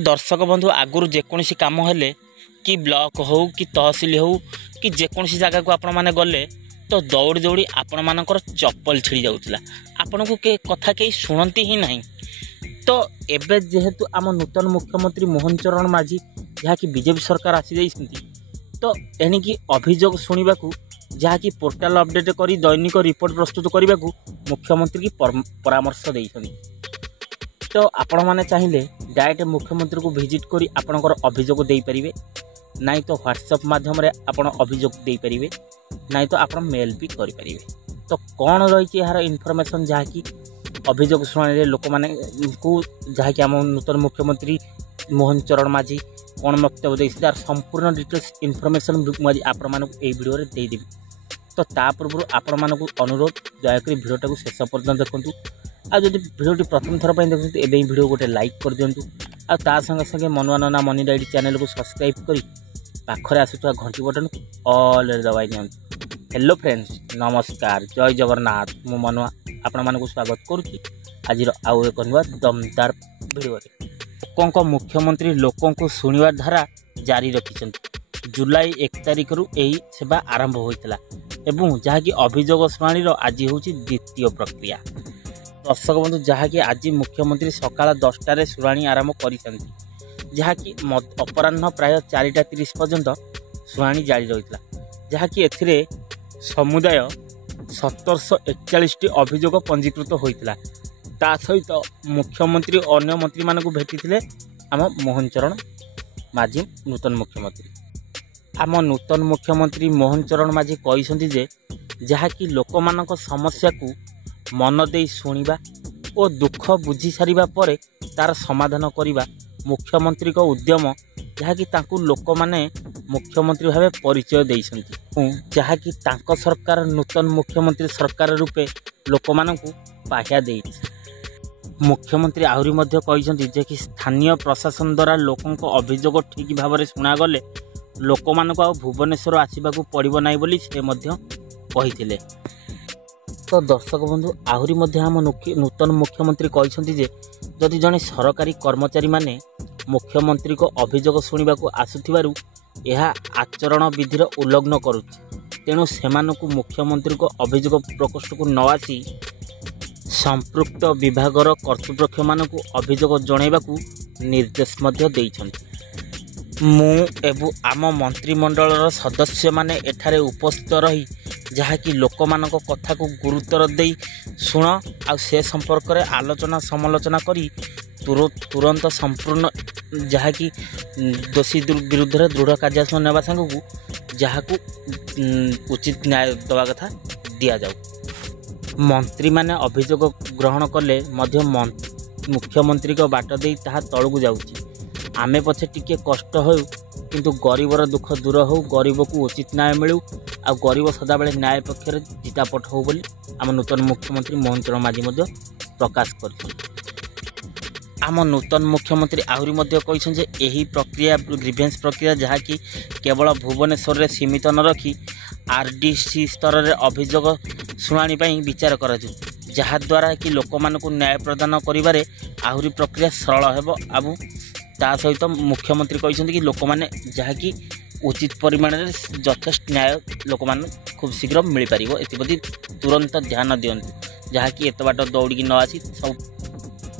दर्शक बंधु आगुरी जेकोसी कम हेले कि ब्लॉक हो कि तहसिल हो कि जेकोसी जगह को आपण माने गले तो दौड़ी दौड़ी आपण मानकर चप्पल छिड़ी जाउतिला आपण को के कथा के शुणती ही नहीं। तो एबे जेहेतु आम नूतन मुख्यमंत्री मोहन चरण माझी जहाँ कि बीजेपी सरकार आसी जाइछन्ती तो एणिकी अभियोग शुणा जहाँकि पोर्टाल अपडेट कर दैनिक रिपोर्ट प्रस्तुत करने को मुख्यमंत्री की परामर्श देइछन्ती। तो आपण मैंने चाहिए डायरेक्ट मुख्यमंत्री को विजिट करी आपणकर अभियोग दे पारिबे, नाई तो व्हाट्सएप माध्यम रे आपण अभियोग दे पारिबे, नाई तो आपण मेल भी करि पारिबे। तो कौन रही यार इनफॉरमेशन जहाँकि अभियोग शुणाणी लोक मैंने को जहाँकि आम नूतन मुख्यमंत्री मोहन चरण माझी कौन वक्तव्य देती तार संपूर्ण डिटेल्स इनफॉरमेशन मुझे आपण भिडियो देदेवी। तो ता पूर्व आपण मानक अनुरोध दयाक भिडियोटा को शेष पर्यटन देखूँ। आज भिडियोटी प्रथम थर पर देखते एवं भिडियो गोटे लाइक कर दिंतु आ संगे संगे मनुआ नना मनी डायरी चैनल को सब्सक्राइब कर पाखरे आसुवा घंटी बटन ऑल दबाई दिंतु। हेलो फ्रेंड्स, नमस्कार, जय जगन्नाथ। मु मनुआ आपण मानक स्वागत करुच्ची आज आउ एक नुआ दमदार भिडियो। लोकों मुख्यमंत्री लोकों को शुणिवार धारा जारी रखिछन्ति। जुलाई 1 तारिख रु एही सेवा आरंभ होइतला एवं जहाँकि अभियोग शुणाणी आज हूँ द्वितीय प्रक्रिया। दर्शक बंधु जहाँकि आज मुख्यमंत्री सकाल 10टार शुणाणी आरंभ कर जहाँकि अपराह प्राय 4:30 पर्यंत शुणाणी जारी रही, जहाँकि एथिरे समुदाय 1741 अभियोग पंजीकृत होता। ता सहित मुख्यमंत्री अन्य मंत्री मानक भेटी आम मोहन चरण माझी नूतन मुख्यमंत्री। आम नूतन मुख्यमंत्री मोहन चरण माझी कहते जे जहाँकि लोक मानक समस्या को मन दे शुणा और दुख बुझी सारिबा परे तार समाधान करने मुख्यमंत्री को उद्यम जहाँकि तांकु लोक माने मुख्यमंत्री भाव परिचय देइछन्ति। जहाँकि तांको सरकार नूतन मुख्यमंत्री सरकार रूपे लोक मानकु पाह्या देइछि। मुख्यमंत्री आहरी मध्य कहते जे कि स्थानीय प्रशासन द्वारा लोकों अभियोग ठीक भाव में शुणा गले लोक मानक भुवनेश्वर आसवाक पड़ो ना बोली से कही। तो दर्शक बंधु आहरी मध्य आम नूतन मुख्यमंत्री कहते जे जदि जड़े सरकारी कर्मचारी माने मुख्यमंत्री को अभियोग शुणा आसुथिबारु यह आचरण विधिर उल्लंघन करुछि, तेणु सेमानकु मुख्यमंत्री को अभियोग प्रकोष्ठ को न आसी संपृक्त विभागर कर्तृपक्ष मानकु अभियोग जणाइबाकु निर्देश मध्य देइछन्ति। मु एवं आम मंत्रिमंडलर सदस्य माने एठारे उपस्थित रही जहाँकि लोक मानक कथा को गुरुत्वर दे शुण आ से संपर्क में आलोचना समालोचना करी तुरंत संपूर्ण जहाँकि दोषी विरुद्ध में दृढ़ कार्यानुष्ठान नेबा सांगू जहाँ को उचित न्याय दवा कथा दिया जाऊ। मंत्री माने अभियोग ग्रहण कले मध्य मुख्यमंत्री को बाट दे ताहा तलू जाउछि। आमे पछे टिके कष्ट हो किंतु गरीबर दुख दूर हो, गरीब को उचित न्याय मिलू आ गरीब सदाबेले न्याय पक्षर जितापट हो बोली आम नूतन मुख्यमंत्री मोहन चरण माझी प्रकाश कर। आम नूतन मुख्यमंत्री आहरी कहते यही प्रक्रिया ग्रीवेंस प्रक्रिया जहाँकि केवल भुवनेश्वर में सीमित न रखी आरडीसी स्तर में अभियोग शुणाणी विचार कर जहाद्वारा कि लोक मानक न्याय प्रदान करिबारे आहरी प्रक्रिया सरल हेबो। आबु ता सहित मुख्यमंत्री कहते कि लोक माने जहाँकि उचित परिमाण में यथेष्ट न्याय लोक मान खूब शीघ्र मिल पार एप्रति तुरंत ध्यान दिंतु जहाँकि एत बाट दौड़ी न आसी सब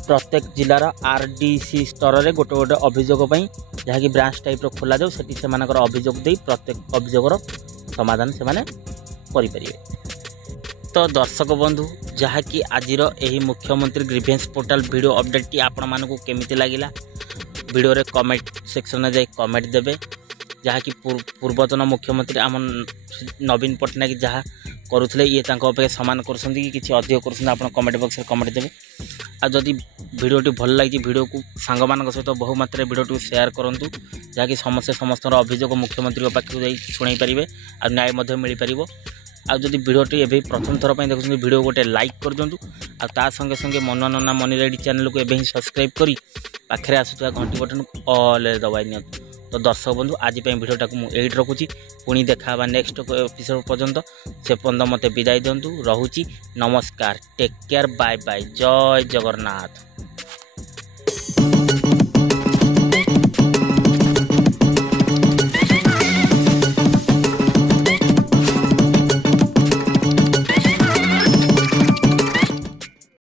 प्रत्येक जिलार आरडीसी स्तर में गोटे गोटे अभियोग जहाँकि ब्रांच टाइप खोल जाऊ से अभियोग दे प्रत्येक अभियोगर समाधान से करें। तो दर्शक बंधु जहाँकि आज मुख्यमंत्री grievance portal video update T आपण मानकु केमिति लागिला वीडियो रे कमेंट सेक्शन में जाई कमेंट देबे। जहाँकि पूर्वतन मुख्यमंत्री आम नवीन पट्टनायक जहाँ करुले ये अपेक्षा सामान करुँच कि अधिक कर कमेंट बॉक्स में कमेंट देवे। आ जदि वीडियोटी भल लगी वीडियो को सांग मान सहित बहु मात्रा वीडियो शेयर करूँ जहाँकि समस्त अभियोग मुख्यमंत्री पाखक जा शुणी पारे आ न्याय मिल पार। आदि वीडियोटी एवं प्रथम थर पर देखुं वीडियो गोटे लाइक कर दिंतु आ संगे संगे मनुआ नना मनी डायरी चैनल को एवं सब्सक्राइब करी पाखे आसुवा घंटी बटन ऑल दबाई नियंतु। तो दर्शक बंधु आज भिडियोटा को मुझे रखुची पुणी देखा नेक्स्ट एपिसोड पर्यंत से पर्यंत मत विदाय दिंतु। रहुची नमस्कार, टेक केयर, बाय बाय, जय जगन्नाथ।